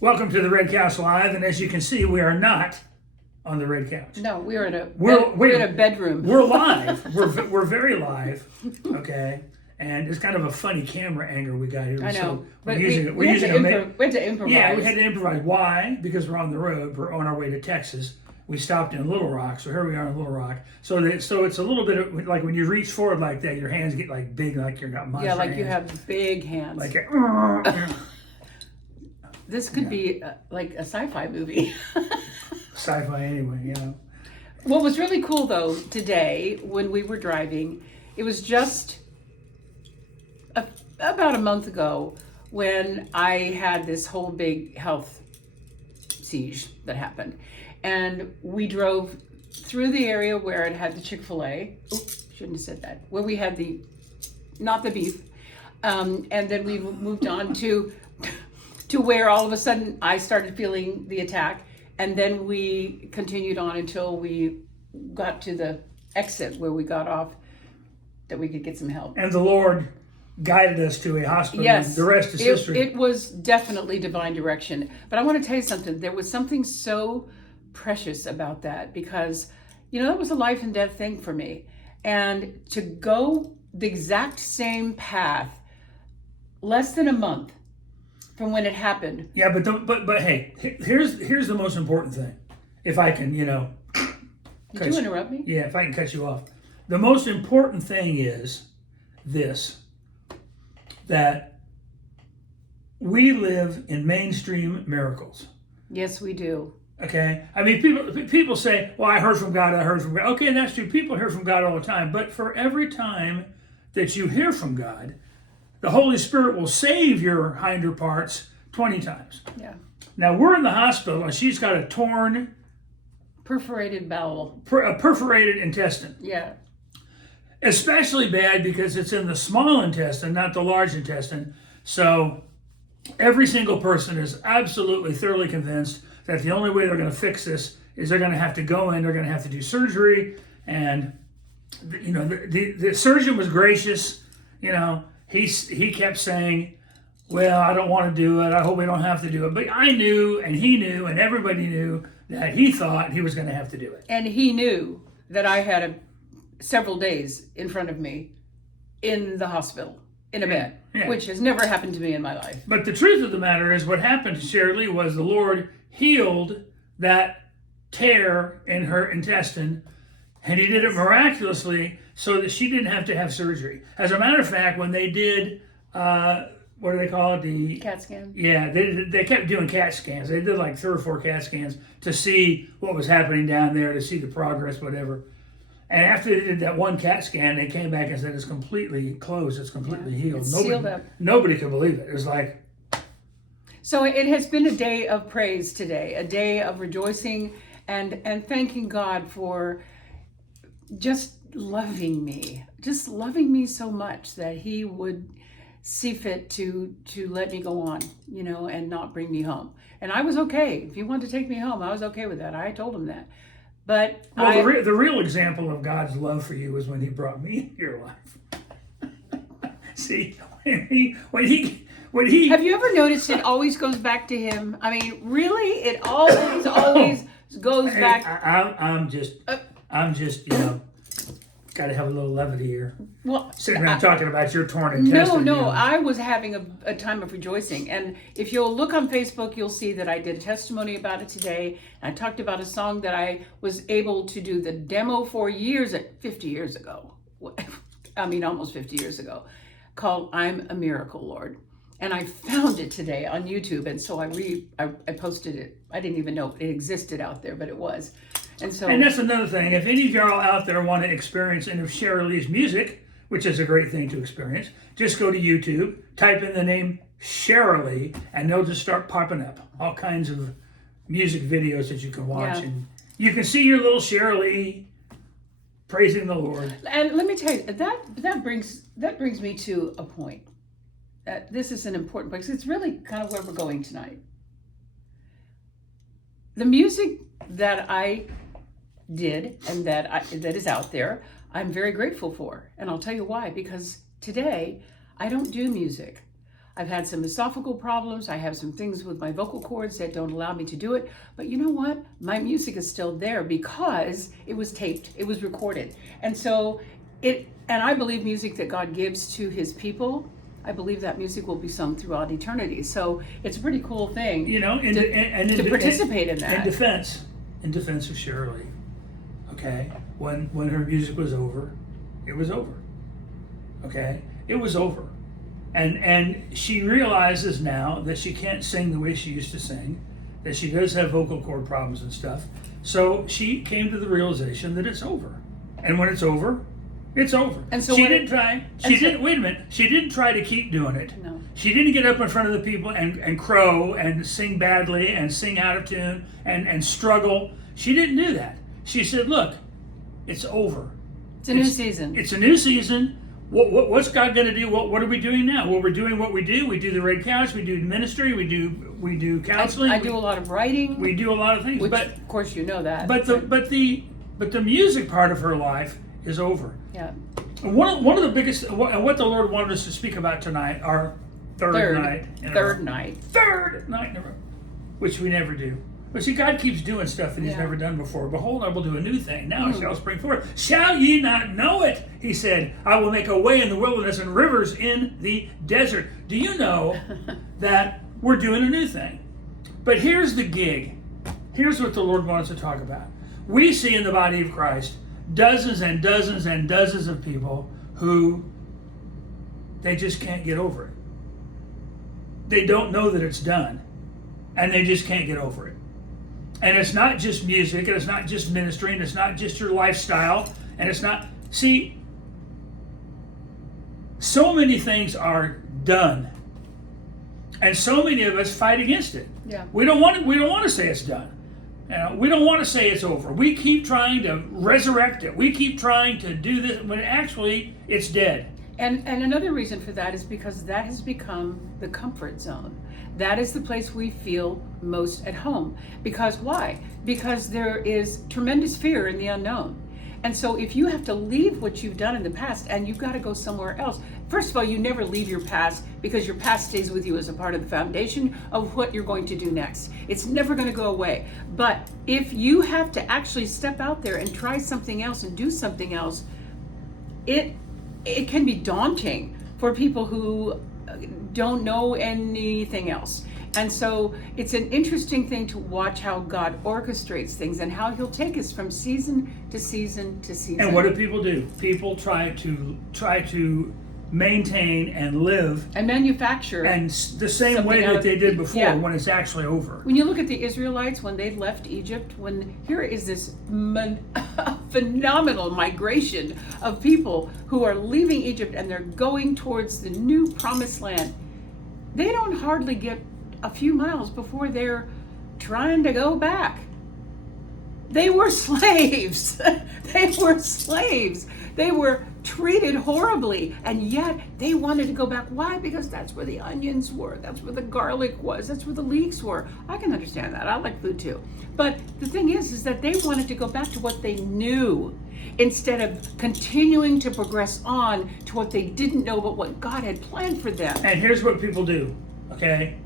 Welcome to the Red Couch Live, and as you can see, we are not on the Red Couch. No, we're in a We're in a bedroom. We're live. We're very live. Okay, and it's kind of a funny camera angle we got here. I know, So but we had to improvise. Yeah, we had to improvise. Why? Because we're on the road. We're on our way to Texas. We stopped in Little Rock, so here we are in Little Rock. So it's a little bit of, like when you reach forward like that, your hands get like big, like you've got monster Yeah, like hands. you have big hands. Like This could be like a sci-fi movie. sci-fi anyway, you know. What was really cool though today when we were driving, it was just about a month ago when I had this whole big health siege that happened. And we drove through the area where it had the Chick-fil-A. Oops, shouldn't have said that. Where we had not the beef. And then we moved on to where all of a sudden I started feeling the attack. And then we continued on until we got to the exit where we got off that we could get some help. And the Lord guided us to a hospital. Yes. The rest is history. It was definitely divine direction. But I want to tell you something. There was something so precious about that because, that was a life and death thing for me. And to go the exact same path less than a month from when it happened. Yeah, but hey, here's the most important thing. If I can, Did you interrupt me? Yeah, if I can cut you off. The most important thing is this, that we live in mainstream miracles. Yes, we do. Okay? I mean, people say, well, I heard from God, I heard from God. Okay, and that's true. People hear from God all the time. But for every time that you hear from God, the Holy Spirit will save your hinder parts 20 times. Yeah. Now, we're in the hospital, and she's got a torn, Perforated bowel. a perforated intestine. Yeah. Especially bad because it's in the small intestine, not the large intestine. So every single person is absolutely thoroughly convinced that the only way they're going to fix this is they're going to have to go in, they're going to have to do surgery. And, the surgeon was gracious. He kept saying, well, I don't want to do it. I hope we don't have to do it. But I knew, and he knew, and everybody knew that he thought he was going to have to do it. And he knew that I had several days in front of me in the hospital, in a bed, which has never happened to me in my life. But the truth of the matter is what happened to Sherry Lee was the Lord healed that tear in her intestine, and he did it miraculously so that she didn't have to have surgery. As a matter of fact, when they did, what do they call it? The CAT scan? Yeah, they kept doing CAT scans. They did like 3 or 4 CAT scans to see what was happening down there, to see the progress, whatever. And after they did that one CAT scan, they came back and said it's completely closed, it's completely healed. It's sealed up. Nobody could believe it. It was like... So it has been a day of praise today, a day of rejoicing and thanking God for just loving me so much that he would see fit to let me go on, and not bring me home. And I was okay. If he wanted to take me home, I was okay with that. I told him that. But the real example of God's love for you was when he brought me into your life. See, when he have you ever noticed it always goes back to him? I mean, really, it always goes back. I'm just, got to have a little levity here. Well, sitting around talking about your torn intestine. No, I was having a time of rejoicing. And if you'll look on Facebook, you'll see that I did a testimony about it today. I talked about a song that I was able to do the demo for 50 years ago. I mean, almost 50 years ago, called I'm a Miracle, Lord. And I found it today on YouTube. And so I posted it. I didn't even know it existed out there, but it was. And that's another thing. If any of y'all out there want to experience any of Sherry Lee's music, which is a great thing to experience, just go to YouTube, type in the name Sherry Lee, and they'll just start popping up. All kinds of music videos that you can watch. Yeah. And you can see your little Sherry Lee praising the Lord. And let me tell you, that brings me to a point. This is an important point, because it's really kind of where we're going tonight. The music that I did and that is out there, I'm very grateful for. And I'll tell you why. Because today, I don't do music. I've had some esophageal problems. I have some things with my vocal cords that don't allow me to do it. But you know what? My music is still there because it was taped, it was recorded. And so and I believe music that God gives to his people, I believe that music will be sung throughout eternity. So it's a pretty cool thing, You know, to participate in that. In defense of Shirley, okay, when her music was over, it was over. Okay, it was over, and she realizes now that she can't sing the way she used to sing, that she does have vocal cord problems and stuff. So she came to the realization that it's over, and when it's over, it's over. And so she what didn't try. She didn't. Wait a minute. She didn't try to keep doing it. No. She didn't get up in front of the people and crow and sing badly and sing out of tune and struggle. She didn't do that. She said, "Look, it's over. It's a new season. It's a new season. What's God going to do? What are we doing now? Well, we're doing what we do. We do the Red Couch. We do ministry. We do counseling. I do a lot of writing. We do a lot of things. Which, but of course, you know that. but the music part of her life is over. Yeah. One of the biggest, and what the Lord wanted us to speak about tonight, our third night in a row. Third night in a row, which we never do. But see, God keeps doing stuff that he's never done before. Behold, I will do a new thing. Now it shall spring forth. Shall ye not know it? He said, I will make a way in the wilderness and rivers in the desert. Do you know that we're doing a new thing? But here's the gig. Here's what the Lord wants to talk about. We see in the body of Christ dozens and dozens and dozens of people who they just can't get over it. They don't know that it's done, and they just can't get over it. And it's not just music, and it's not just ministry, and it's not just your lifestyle, and it's not... See, so many things are done, and so many of us fight against it. Yeah. We don't want to say it's done. We don't want to say it's over. We keep trying to resurrect it. We keep trying to do this when actually it's dead. And another reason for that is because that has become the comfort zone. That is the place we feel most at home. Because why? Because there is tremendous fear in the unknown. And so if you have to leave what you've done in the past and you've got to go somewhere else, first of all, you never leave your past because your past stays with you as a part of the foundation of what you're going to do next. It's never going to go away. But if you have to actually step out there and try something else and do something else, it can be daunting for people who don't know anything else. And so it's an interesting thing to watch how God orchestrates things and how he'll take us from season to season to season. And what do people do? People try to maintain and live and manufacture and the same way that they did before when it's actually over. When you look at the Israelites when they left Egypt, when here is this phenomenal migration of people who are leaving Egypt and they're going towards the new promised land, they don't hardly get a few miles before they're trying to go back. They were slaves. They were slaves. They were treated horribly, and yet they wanted to go back. Why? Because that's where the onions were. That's where the garlic was. That's where the leeks were. I can understand that. I like food too. But the thing is that they wanted to go back to what they knew instead of continuing to progress on to what they didn't know but what God had planned for them. And here's what people do, okay?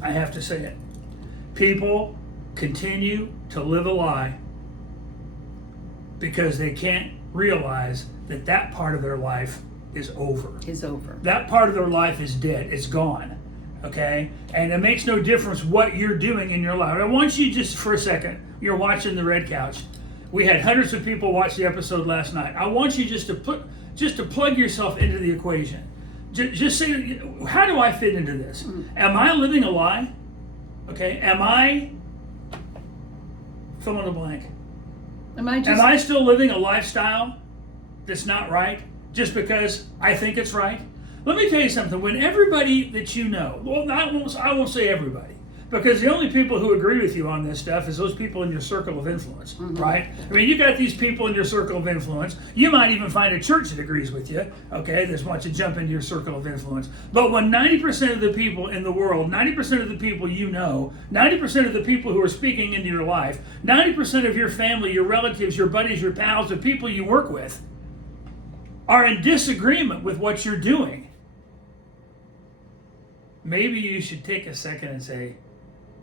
I have to say it. People continue to live a lie because they can't realize that that part of their life is over. That part of their life is dead. It's gone. Okay? And it makes no difference what you're doing in your life. I want you just for a second, you're watching the Red Couch. We had hundreds of people watch the episode last night. I want you just to plug yourself into the equation. Just say, how do I fit into this? Am I living a lie? Okay? Am I fill in the blank? Am I still living a lifestyle that's not right just because I think it's right? Let me tell you something. When everybody that you know, well, I won't say everybody, because the only people who agree with you on this stuff is those people in your circle of influence, right? I mean, you got these people in your circle of influence. You might even find a church that agrees with you, okay, that wants to jump into your circle of influence. But when 90% of the people in the world, 90% of the people you know, 90% of the people who are speaking into your life, 90% of your family, your relatives, your buddies, your pals, the people you work with, are in disagreement with what you're doing, maybe you should take a second and say,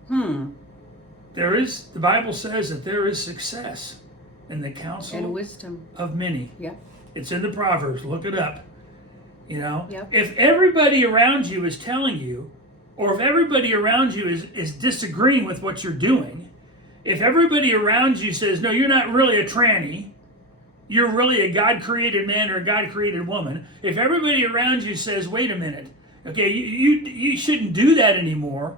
Hmm. the Bible says that there is success in the counsel And wisdom. of many. Yep. It's in the Proverbs. Look it up. Yep. If everybody around you is telling you, or if everybody around you is disagreeing with what you're doing, if everybody around you says, no, you're not really a tranny, you're really a God-created man or a God-created woman, if everybody around you says, wait a minute, okay, you shouldn't do that anymore,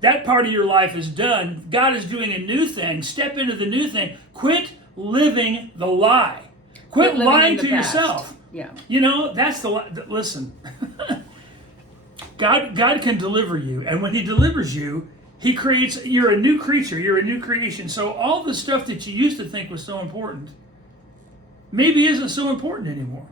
that part of your life is done, God is doing a new thing, step into the new thing, quit living the lie. Quit living lying in the to past. yourself. Yeah. That's listen. God can deliver you, and when He delivers you, He creates. You're a new creature. You're a new creation. So all the stuff that you used to think was so important, maybe isn't so important anymore.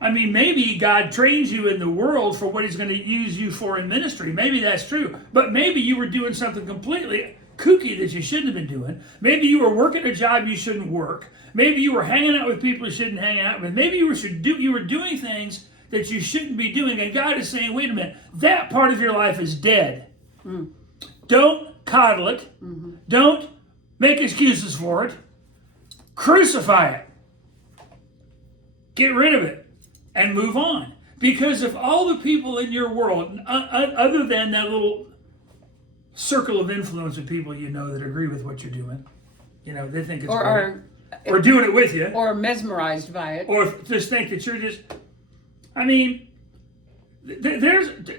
I mean, maybe God trains you in the world for what He's going to use you for in ministry. Maybe that's true, but maybe you were doing something completely kooky that you shouldn't have been doing. Maybe you were working a job you shouldn't work. Maybe you were hanging out with people you shouldn't hang out with. Maybe you were doing things that you shouldn't be doing. And God is saying, wait a minute, that part of your life is dead. Mm. Don't coddle it. Mm-hmm. Don't make excuses for it. Crucify it. Get rid of it and move on. Because if all the people in your world, other than that little circle of influence of people that agree with what you're doing, they think it's great. Or doing it with you. Or mesmerized by it. Or just think that you're just, I mean,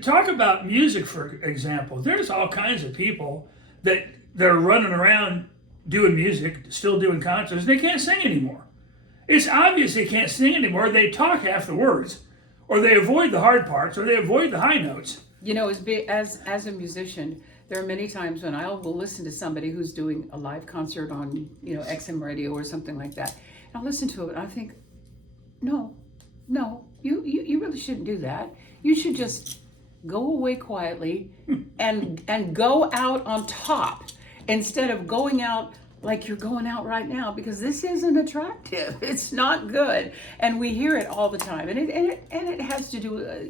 talk about music, for example. There's all kinds of people that are running around doing music, still doing concerts, and they can't sing anymore. It's obvious they can't sing anymore. They talk half the words, or they avoid the hard parts, or they avoid the high notes. As a musician, there are many times when I will listen to somebody who's doing a live concert on, XM radio or something like that. And I'll listen to it and I think, no, you really shouldn't do that. You should just go away quietly and go out on top instead of going out like you're going out right now, because this isn't attractive. It's not good. And we hear it all the time. And it has to do,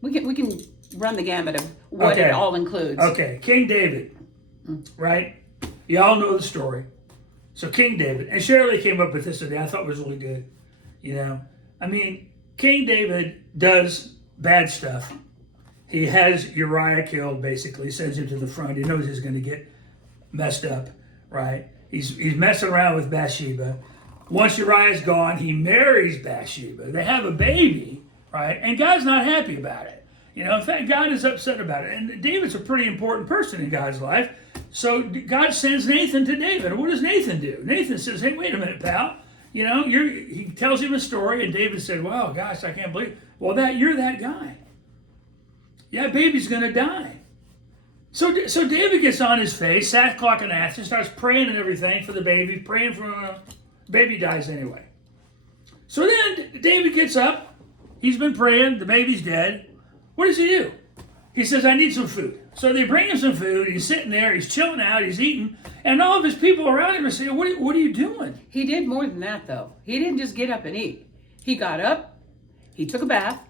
we can run the gamut of what it all includes. Okay, King David, right? Y'all know the story. So King David, and Shirley came up with this today. I thought it was really good. I mean, King David does bad stuff. He has Uriah killed, basically, sends him to the front. He knows he's going to get messed up, right? He's messing around with Bathsheba. Once Uriah's gone, he marries Bathsheba. They have a baby, right? And God's not happy about it. In fact, God is upset about it. And David's a pretty important person in God's life. So God sends Nathan to David. What does Nathan do? Nathan says, hey, wait a minute, pal. He tells him a story, and David said, wow, gosh, I can't believe it. Well, you're that guy. Yeah, baby's going to die. So David gets on his face, sackcloth and ashes, starts praying and everything for the baby, praying for the baby dies anyway. So then David gets up. He's been praying. The baby's dead. What does he do? He says, I need some food. So they bring him some food. He's sitting there. He's chilling out. He's eating. And all of his people around him are saying, what are you doing? He did more than that, though. He didn't just get up and eat. He got up. He took a bath.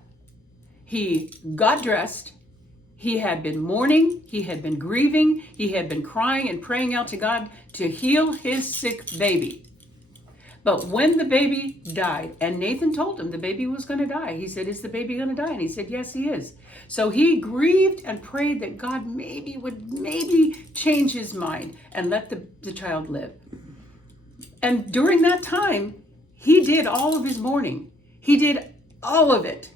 He got dressed. He had been mourning. He had been grieving. He had been crying and praying out to God to heal his sick baby. But when the baby died, and Nathan told him the baby was going to die, he said, is the baby going to die? And he said, yes, he is. So he grieved and prayed that God would change his mind and let the child live. And during that time, he did all of his mourning. He did all of it.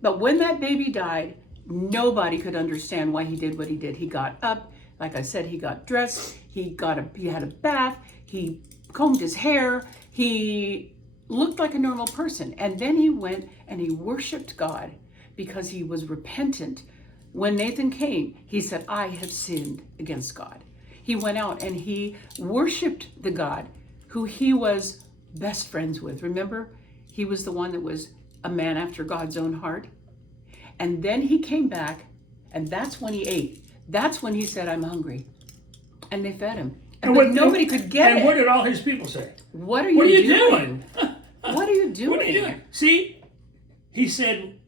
But when that baby died, nobody could understand why he did what he did. He got up, like I said, he got dressed, he had a bath, he combed his hair, he looked like a normal person. And then he went and he worshiped God because he was repentant. When Nathan came, he said, I have sinned against God. He went out and he worshiped the God who he was best friends with. Remember, he was the one that was a man after God's own heart. And then he came back, and that's when he ate. That's when he said, I'm hungry. And they fed him. But nobody could get it. And what did all his people say? What are you doing? What are you doing? What are you doing? What are you doing? See, he said,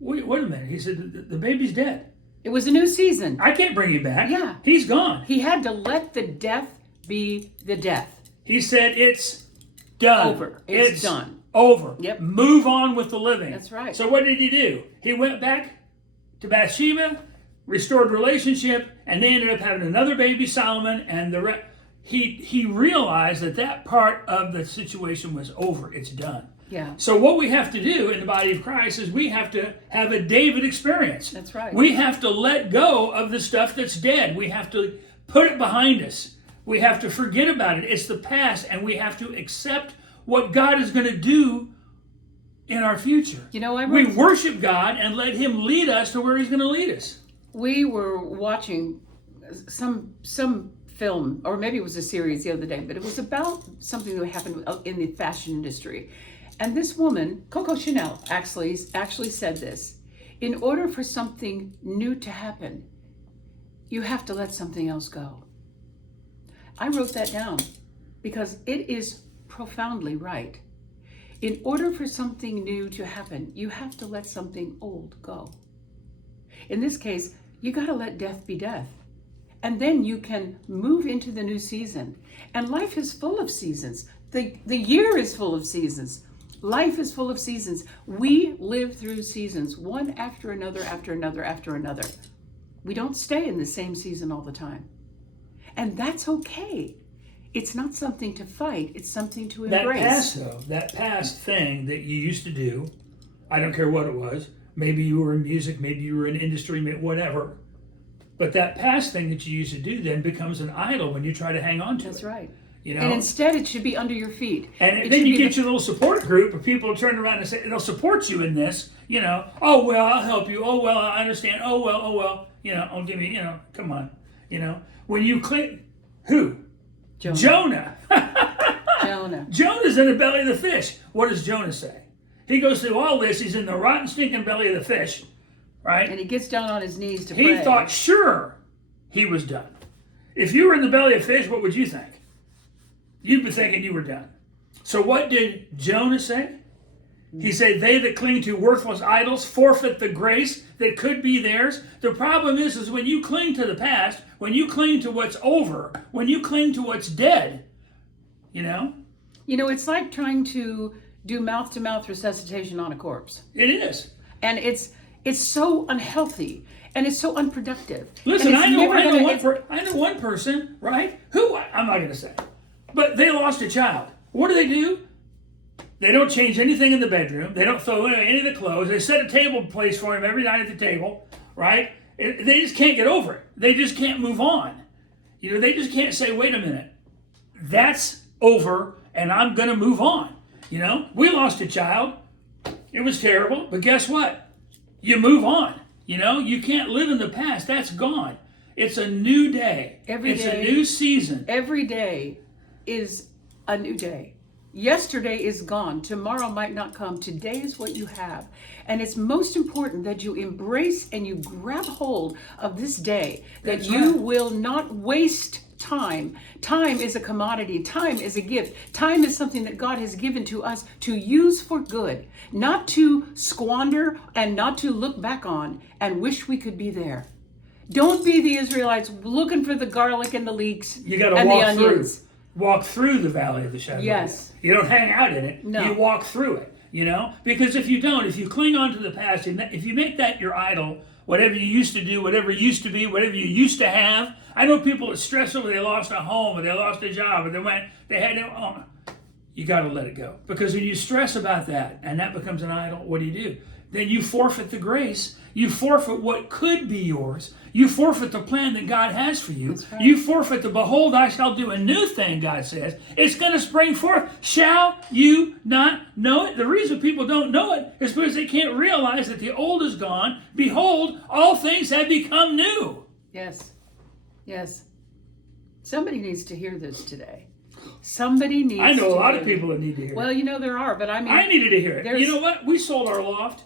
wait a minute. He said, the baby's dead. It was a new season. I can't bring him back. Yeah. He's gone. He had to let the death be the death. He said, it's done. Over. It's done. Over. Yep. Move on with the living. That's right. So what did he do? He went back to Bathsheba, restored relationship, and they ended up having another baby, Solomon, and he realized that part of the situation was over. It's done. Yeah. So what we have to do in the body of Christ is we have to have a David experience. That's right. We have to let go of the stuff that's dead. We have to put it behind us. We have to forget about it. It's the past, and we have to accept what God is going to do in our future. You know, we worship God and let Him lead us to where He's going to lead us. We were watching some film, or maybe it was a series the other day, but it was about something that happened in the fashion industry. And this woman, Coco Chanel, actually said this: in order for something new to happen, you have to let something else go. I wrote that down because it is profoundly right. In order for something new to happen, you have to let something old go. In this case, you got to let death be death. And then you can move into the new season. And life is full of seasons. The year is full of seasons. Life is full of seasons. We live through seasons, one after another, after another, after another. We don't stay in the same season all the time. And that's okay. It's not something to fight. It's something to embrace. That past thing that you used to do, I don't care what it was. Maybe you were in music, maybe you were in industry, whatever. But that past thing that you used to do then becomes an idol when you try to hang on to it. That's right. You know? And instead, it should be under your feet. And then you get your little support group of people who turn around and say, they'll support you in this, you know. Oh, well, I'll help you. Oh, well, I understand. Oh, well, you know, oh, give me, you know, come on. You know, when you click, who? Jonah. Jonah's in the belly of the fish. What does Jonah say? He goes through all this. He's in the rotten, stinking belly of the fish, right? And he gets down on his knees to pray. He thought, sure, he was done. If you were in the belly of fish, what would you think? You'd be thinking you were done. So what did Jonah say? He said, they that cling to worthless idols forfeit the grace that could be theirs. The problem is when you cling to the past, when you cling to what's over, when you cling to what's dead, you know? You know, it's like trying to do mouth-to-mouth resuscitation on a corpse. It is. And it's so unhealthy, and it's so unproductive. Listen, I know one person, right, who, I'm not going to say, but they lost a child. What do? They don't change anything in the bedroom. They don't throw in any of the clothes. They set a table place for him every night at the table, right? They just can't get over it. They just can't move on. You know, they just can't say, wait a minute, that's over and I'm going to move on. You know, we lost a child. It was terrible, but guess what? You move on. You know, you can't live in the past. That's gone. It's a new day. It's a new season. Every day is a new day. Yesterday is gone. Tomorrow might not come. Today is what you have. And it's most important that you embrace and you grab hold of this day, that you will not waste time. Time is a commodity. Time is a gift. Time is something that God has given to us to use for good, not to squander and not to look back on and wish we could be there. Don't be the Israelites looking for the garlic and the leeks and the onions. Walk through the valley of the shadow. Yes. You don't hang out in it. No. You walk through it, you know? Because if you don't, if you cling on to the past, if you make that your idol, whatever you used to do, whatever used to be, whatever you used to have. I know people that stress over they lost a home or they lost a job or they had no. You got to let it go. Because when you stress about that and that becomes an idol, what do? Then you forfeit the grace. You forfeit what could be yours. You forfeit the plan that God has for you. Right. You forfeit the behold, I shall do a new thing, God says. It's going to spring forth. Shall you not know it? The reason people don't know it is because they can't realize that the old is gone. Behold, all things have become new. Yes. Yes. Somebody needs to hear this today. Somebody needs to I know a lot of people that need to hear it. Well, you know there are, but I mean... I needed to hear it. You know what? We sold our loft.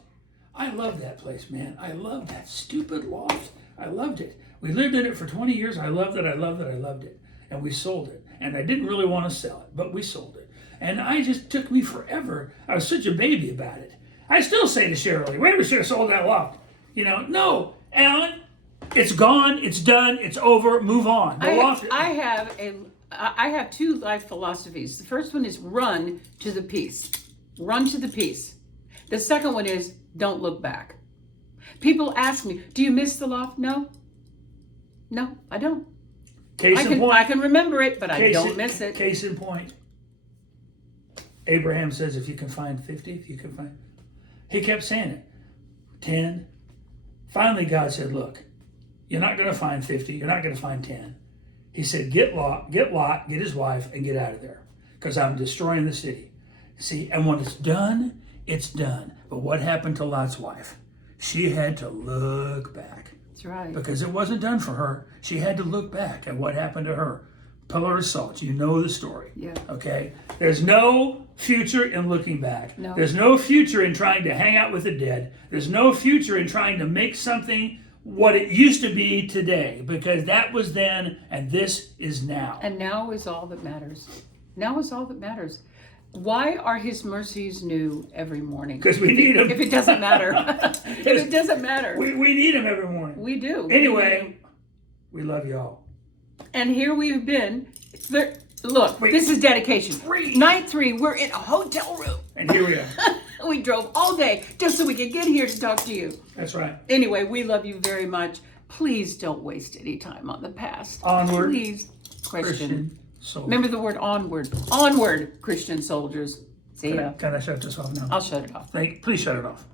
I love that place, man. I love that stupid loft. I loved it. We lived in it for 20 years. I loved it. I loved it. I loved it. And we sold it. And I didn't really want to sell it, but we sold it. And it just took me forever. I was such a baby about it. I still say to Shirley, wait, we should have sold that loft. You know, no, Alan, it's gone, it's done, it's over, move on. The loft. I have two life philosophies. The first one is run to the peace. Run to the peace. The second one is don't look back. People ask me, do you miss the loft? No. No, I don't. Case in point. I can remember it, but I don't miss it. Case in point. Abraham says, if you can find 50, if you can find. He kept saying it. 10. Finally, God said, look, you're not going to find 50. You're not going to find 10. He said, get Lot, get his wife, and get out of there, because I'm destroying the city. See, and when it's done, it's done. But what happened to Lot's wife? She had to look back. That's right. Because it wasn't done for her. She had to look back at what happened to her. Pillar of salt. You know the story. Yeah. Okay? There's no future in looking back. No. There's no future in trying to hang out with the dead. There's no future in trying to make something what it used to be today, because that was then and this is now. And now is all that matters. Now is all that matters. Why are his mercies new every morning? Because we need them. If it doesn't matter. If it doesn't matter. We need them every morning. We do. Anyway, we love y'all. And here we've been. Look, this is dedication. Night 3, we're in a hotel room. And here we are. We drove all day just so we could get here to talk to you. That's right. Anyway, we love you very much. Please don't waste any time on the past. Onward. Please, Christian. Soldier. Remember the word onward. Onward, Christian soldiers. See ya. Can I shut this off now? I'll shut it off. Please shut it off.